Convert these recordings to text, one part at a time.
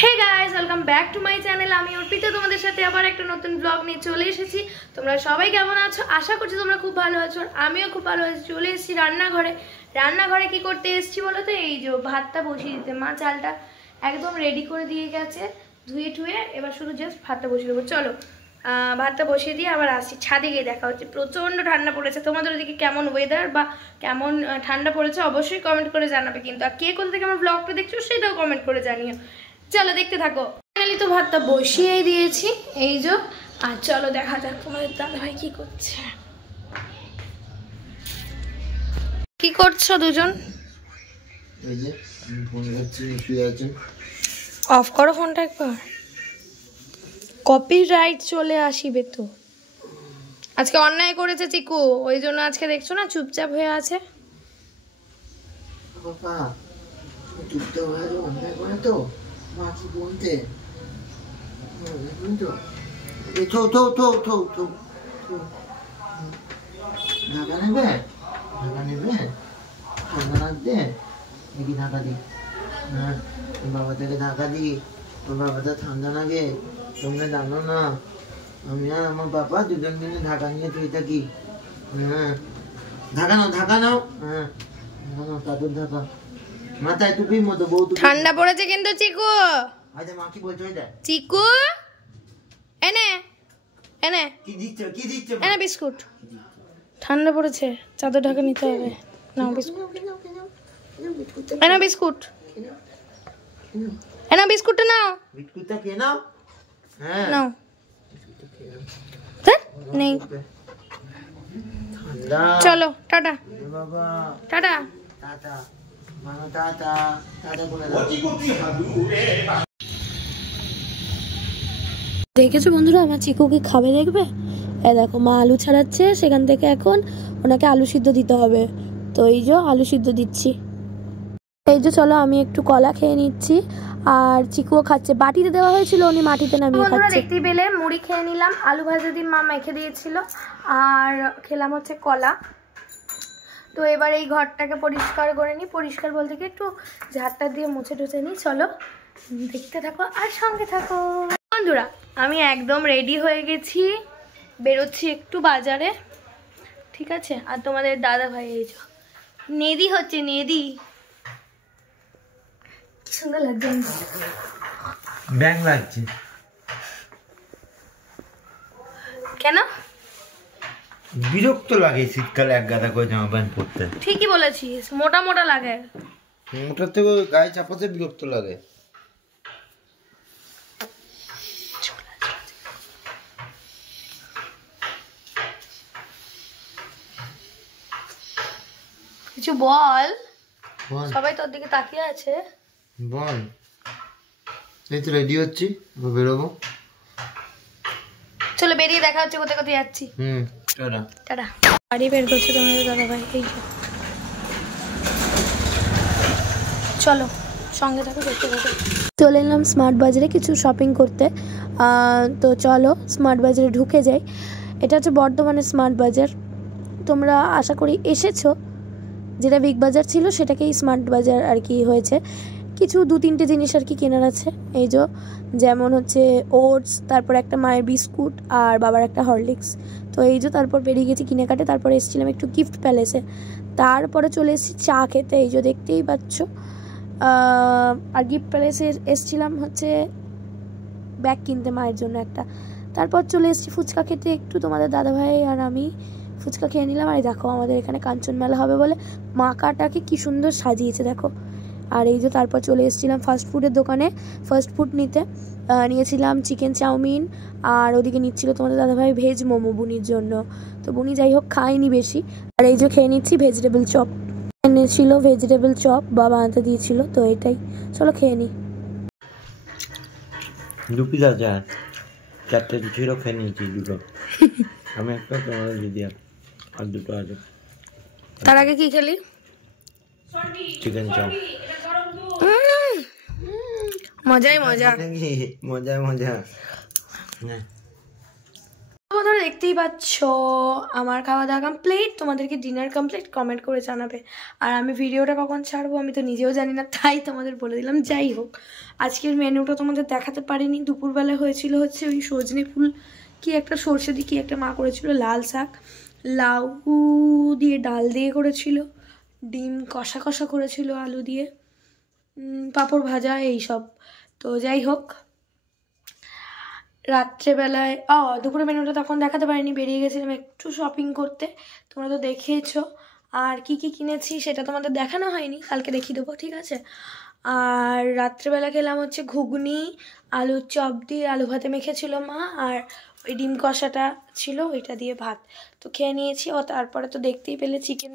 Hey guys welcome back to my channel. আমি অর্পিতা তোমাদের সাথে আবার একটা নতুন ব্লগ নিয়ে চলে এসেছি। তোমরা সবাই কেমন আছো? আশা করছি তোমরা খুব ভালো আছো। আমিও খুব ভালো আছি। চলে এসেছি রান্নাঘরে কি করতে এসেছি বলো তো? এই যে ভাতটা বসিয়ে দিতে, মা চালটা একদম রেডি করে দিয়ে গেছে ধুয়ে ঠুয়ে, এবার শুধু জাস্ট ভাতটা বসিয়ে দেবো। চলো ভাতটা বসিয়ে দিয়ে আবার আসি, ছাদে গিয়ে দেখা হচ্ছে। প্রচণ্ড ঠান্ডা পড়েছে। তোমাদের ওদিকে কেমন ওয়েদার বা কেমন ঠান্ডা পড়েছে অবশ্যই কমেন্ট করে জানাবে কিন্তু। আর কে কোথা থেকে আমার ব্লগটা দেখছো সেটাও কমেন্ট করে জানিও। চলো দেখতে থাকো। ফাইনালি তো ভাতটা বসিয়েই দিয়েছি এই যে। আর চলো দেখা যাক তোমাদের দাদা ভাই কি করছে। কি করছো দুজন? এই যে আমি ফোন করছি, শুয়ে আছেন। অফ করো ফোনটা একবার, কপিরাইট চলে আসিবে তো। আজকে অন্যায় করেছে চিকু, ওই জন্য আজকে দেখছো না চুপচাপ হয়ে আছে। বাবা চুপচাপ হয়ে অন্যায় করে তো মা কি বলতে ঢাকা নেবে ঠান্ডা লাগবে নাকি? ঢাকা দি, হ্যাঁ বাবা থেকে ঢাকা দি। তোর বাবা তো ঠান্ডা লাগে, তোমরা জানো না। আমি আর আমার বাবা দুজন মিলে ঢাকা নিয়ে শুয়ে থাকি। হ্যাঁ ঢাকা নাও, হ্যাঁ তাদের ঢাকা মাথায় টুপির মতো বউ। ঠান্ডা পড়েছে কিন্তু চিকু। আচ্ছা মা কি বলছো? চিকু এনে কি দিচ্ছ এনে বিস্কুট। ঠান্ডা পড়েছে, চাদর ঢাকা নিতে হবে। নাও বিস্কুট, এনে বিস্কুট, এনে বিস্কুটটা নাও। বিস্কুটটা খেয়ে নাও। হ্যাঁ নাও। নেই। চলো টাটা। বাবা টাটা টাটা মানো, টাটা টাটা করে দাও। দেখেছো বন্ধুরা আমার চিকু কি খাবে দেখবে? এই দেখো মা আলু ছাড়াচ্ছে, সেখান থেকে এখন ওনাকে আলু সিদ্ধ দিতে হবে। তো এই যে আলু সিদ্ধ দিচ্ছি। এই যে চলো আমি একটু কলা খেয়ে নিচ্ছি, আর চিকুও খাচ্ছে। বাটিতে দেওয়া হয়েছিল, উনি মাটিতে নামিয়ে খাচ্ছে। দেখতে পেলে মুড়ি খেয়ে নিলাম, আলু ভাজা দিয়ে মা মেখে দিয়েছিল, আর খেলাম হচ্ছে কলা। তো এবার এই ঘরটাকে পরিষ্কার করে নিই, পরিষ্কার বলতে কি একটু ঝাড়টা দিয়ে মুছে টুছে নিই। চলো দেখতে থাকো আর সঙ্গে থাকো বন্ধুরা। আমি একদম রেডি হয়ে গেছি, বেরোচ্ছি একটু বাজারে, ঠিক আছে? আর তোমাদের দাদা ভাই এই যে নেদি হচ্ছে, নেদি। কি সুন্দর লাগছে, ব্যাং লাগছে। কেন বিরক্ত লাগে শীতকালে এক গাদা করে জামা প্যান্ট পরতে? ঠিকই বলেছিস, মোটা মোটা লাগে। মোটার থেকে গায়ে চাপাতে বিরক্ত লাগে। কিছু বল, সবাই তোর দিকে তাকিয়ে আছে। বল। এই তো রেডি হচ্ছি, বেরোবো। চলো বেরিয়ে দেখা হচ্ছে, কোথায় কোথায় যাচ্ছি। Tata tata. বাড়ি বের করছে তোমাদের দাদা ভাই, এই যে। চলো সঙ্গে থাকো, দেখতে থাকো। চলে এলাম স্মার্ট বাজারে কিছু শপিং করতে। তো চলো স্মার্ট বাজারে ঢুকে যাই। এটা হচ্ছে বর্ধমানের স্মার্ট বাজার। তোমরা আশা করি এসেছো। যেটা বিগ বাজার ছিল সেটাকেই স্মার্ট বাজার আর কি হয়েছে। কিছু 2-3টে জিনিস আর কি কেনার আছে। এই যে যেমন হচ্ছে ওটস, তারপর একটা মায়ের বিস্কুট, আর বাবার একটা হরলিক্স। তো এই যে তারপর বেরিয়ে গেছি কিনেকাটে। তারপরে এসেছিলাম একটু গিফট প্যালেসে, তারপরে চলে এসেছি চা খেতে। এই যে দেখতেই পাচ্ছ। আর গিফট প্যালেসে এসেছিলাম হচ্ছে ব্যাগ কিনতে মায়ের জন্য একটা। তারপর চলে এসেছি ফুচকা খেতে একটু। তোমাদের দাদাভাই আর আমি ফুচকা খেয়ে নিলাম। আর দেখো আমাদের এখানে কাঞ্চন মেলা হবে বলে মাকাটাকে কি সুন্দর সাজিয়েছে দেখো। আর এই যে তারপর চলে এসেছিলাম ফাস্টফুডের দোকানে ফাস্টফুড নিতে। নিয়েছিলাম চিকেন চাউমিন, আর ওদিকে নিচ্ছিল তোমাদের দাদাভাই ভেজ মোমো বুনির জন্য। তো বুনি যাই হোক খায়নি বেশি। আর এই যে খেয়ে নিচ্ছি ভেজিটেবল চপ। এনেছিল ভেজিটেবল চপ, বাবা আনতে দিয়েছিল। তো এটাই, চলো খেয়ে নিই। দুপি দাদা চারটে ছিল, খেয়ে নিয়েছি দুটো। আমি একটা, তোমাদের দিদি আর দুটো আছে। তার আগে কি খেলি? চিকেন চাপ। মজাই মজা। মজা মজা। দেখতেই পাচ্ছ আমার খাওয়া দাওয়া কমপ্লিট, তোমাদেরকে ডিনার কমপ্লিট, কমেন্ট করে জানাবে। আর আমি ভিডিওটা কখন ছাড়বো আমি তো নিজেও জানি না, তাই তোমাদের বলে দিলাম। যাই হোক, আজকের মেনুটা তোমাদের দেখাতে পারিনি। দুপুরবেলা হয়েছিল হচ্ছে ওই সজনে ফুল কি একটা, সর্ষে দিয়ে কি একটা মা করেছিল, লাল শাক, লাউ দিয়ে ডাল দিয়ে করেছিল, ডিম কষা কষা করেছিল আলু দিয়ে, পাঁপড় ভাজা, এইসব। তো যাই হোক, রাত্রেবেলায় দুপুরে মেনুটা তখন দেখাতে পারিনি, বেরিয়ে গেছিলাম একটু শপিং করতে, তোমরা তো দেখেইছো। আর কি কি কিনেছি সেটা তোমাদের দেখানো হয়নি, কালকে দেখিয়ে দেবো, ঠিক আছে। আর রাত্রেবেলা খেলাম হচ্ছে ঘুগনি, আলুর চপ দিয়ে আলু ভাতে মেখেছিল মা, আর ওই ডিম কষাটা ছিল ওইটা দিয়ে ভাত, তো খেয়ে নিয়েছি। তারপরে তো দেখতেই পেলে চিকেন,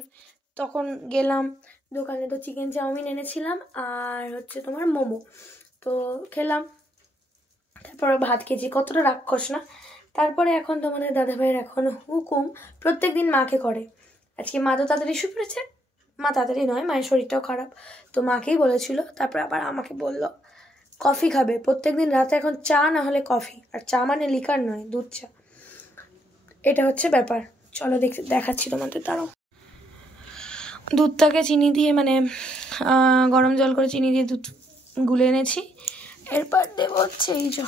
তখন গেলাম দোকানে, তো চিকেন চাউমিন এনেছিলাম আর হচ্ছে তোমার মোমো, তো খেলাম। তারপরে ভাত খেয়েছি, কতটা রাক্ষস না। তারপরে এখন তোমাদের দাদাভাইয়ের এখন হুকুম, প্রত্যেক দিন মাকে করে। আজকে মা তো তাড়াতাড়ি শুয়ে পড়েছে, মা তাড়াতাড়ি নয়, মায়ের শরীরটাও খারাপ, তো মাকেই বলেছিল। তারপরে আবার আমাকে বলল কফি খাবে প্রত্যেক দিন রাতে, এখন চা না হলে কফি, আর চা মানে লিকার নয়, দুধ চা, এটা হচ্ছে ব্যাপার। চলো দেখাচ্ছি তোমাদের। তারও দুধটাকে চিনি দিয়ে মানে গরম জল করে চিনি দিয়ে দুধ গুলে এনেছি। এরপর দেবো হচ্ছে এই যে,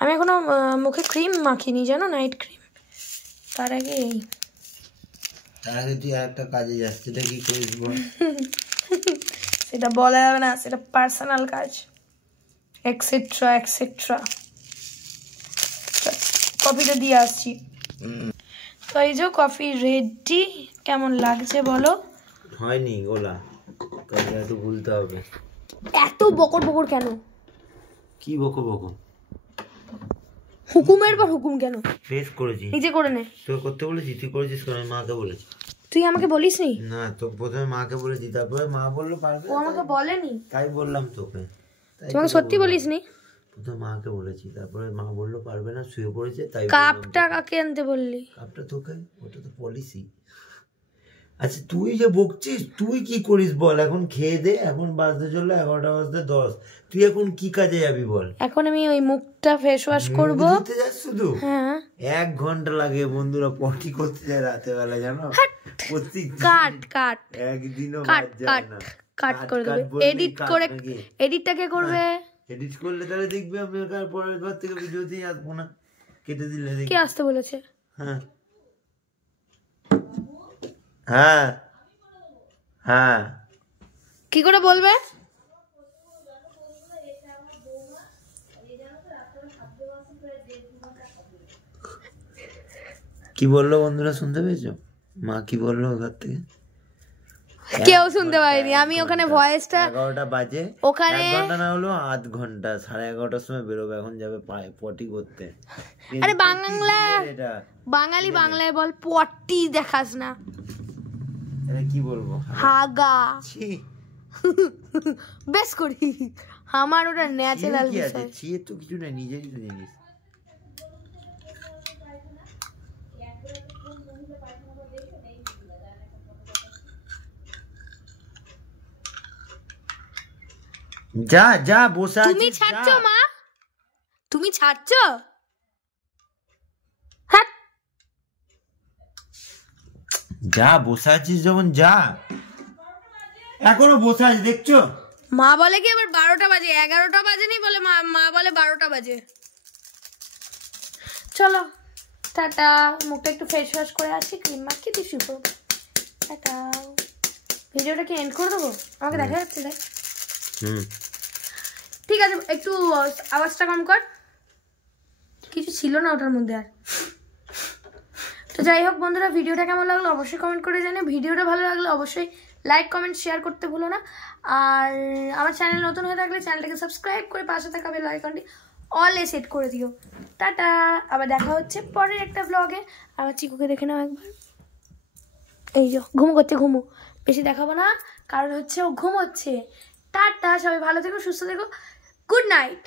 আমি এখনো মুখে ক্রিম মাখিনি জানো, নাইট ক্রিম। তার আগে তুই একটা কাজে যাচ্ছিস, সেটা কি করিস বল? সেটা বলা যাবে না, সেটা পার্সোনাল কাজ, এক্সেট্রা এক্সেট্রা। কফিটা দিয়ে আসছি। তো এই যে কফি রেডি, কেমন লাগছে বলো? হয়নি গোলা, কফিটা একটু গুলতে হবে। এত বকর বকর কেন? কি বকো বকো? হুকুমের পর হুকুম কেন? ফেস করেছি, নিজে করে নে। তুই করতে বলেছি, তুই করেছিস কেন? আমি মাকে বলেছি। তুই আমাকে বলিসনি? না, তো প্রথমে মাকে বলেছি, তারপরে মা বললো পারবে, ও আমাকে বলেনি, তাই বললাম তোকে। তোমাকে সত্যি বলিসনি? প্রথমে মাকে বলেছি, তারপরে মা বললো পারবে না, শুয়ে পড়েছে, তাই কাপটা কাকে আনতে বললি? কাপটা তোকে, ওটা তো পলিসি। আচ্ছা তুই যে বকছিস, তুই কি করিস বল? এখন খেয়ে দে, এখন বাজতে চললো 11টা বাজতে 10, তুই এখন কি কাজে যাবি বল? এখন আমি ওই মুখটা ফেস ওয়াশ করবো। ধুতে যাস শুধু? হ্যাঁ, 1 ঘন্টা লাগে বন্ধুরা, পটি করতে যায় রাতে বেলা, জানো? কাট কাট একদিনও কাট কাট কাট করে দেবে, এডিট করে। এডিটটা কে করবে? এডিট করলে তাহলে দেখবি আমি পরের ঘর থেকে ভিডিওতেই আসবো না, কেটে দিলে দেখবি। কে আসতে বলেছে? হ্যাঁ হ্যাঁ হ্যাঁ, কি করে বলবে? কি বললো বন্ধুরা, শুনতে পেয়েছো? মা কি বললো ঘর থেকে? কেউ শুনতে পারেনি, আমি ওখানে ভয়েসটা 11টা বাজে, ওখানে 1 ঘন্টা না হলো আধ ঘন্টা, 11:30টার সময় বেরোবে, এখন যাবে পটি করতে। আরে বাংলা, বাঙালি বাংলায় বল, পটি দেখাস না, এটা কি বলবো, হাগা। বেশ করি, আমার ওটা ন্যাচারাল বিষয়। ছিয়ে তো কিছু না, নিজেরই তো জিনিস। যা যা বসে আছিস, তুমি ছাড়ছো মা, তুমি ছাড়ছো? যা বসে আছিস যখন, যা, এখনো বসে আছিস দেখছো? মা বলে কি আবার 12টা বাজে, 11টা বাজেনি বলে, মা বলে 12টা বাজে। চলো টাটা, মুখটা একটু ফেস ওয়াশ করে আসি, ক্রিম মাখিয়ে দিয়ে শুয়ে পড়বো। টাটা। ভিডিওটা কি এন্ড করে দেবো? আমাকে দেখা যাচ্ছে তাই? ঠিক আছে, একটু আওয়াজটা কম কর, কিছু ছিল না ওটার মধ্যে আর। তো যাই হোক বন্ধুরা, ভিডিওটা কেমন লাগলো অবশ্যই কমেন্ট করে জানিও। ভিডিওটা ভালো লাগলে অবশ্যই লাইক কমেন্ট শেয়ার করতে ভুলো না। আর আমার চ্যানেল নতুন হয়ে থাকলে চ্যানেলটাকে সাবস্ক্রাইব করে পাশে থাকা বেল আইকনটি অলে সেট করে দিও। টাটা, আবার দেখা হচ্ছে পরের একটা ব্লগে। আবার চিকুকে দেখে নাও একবার, এই যে ঘুমো করছে, ঘুমো, বেশি দেখাবো না কারণ হচ্ছে ও ঘুমোচ্ছে। টাটা, সবাই ভালো থেকো, সুস্থ থেকো, গুড নাইট।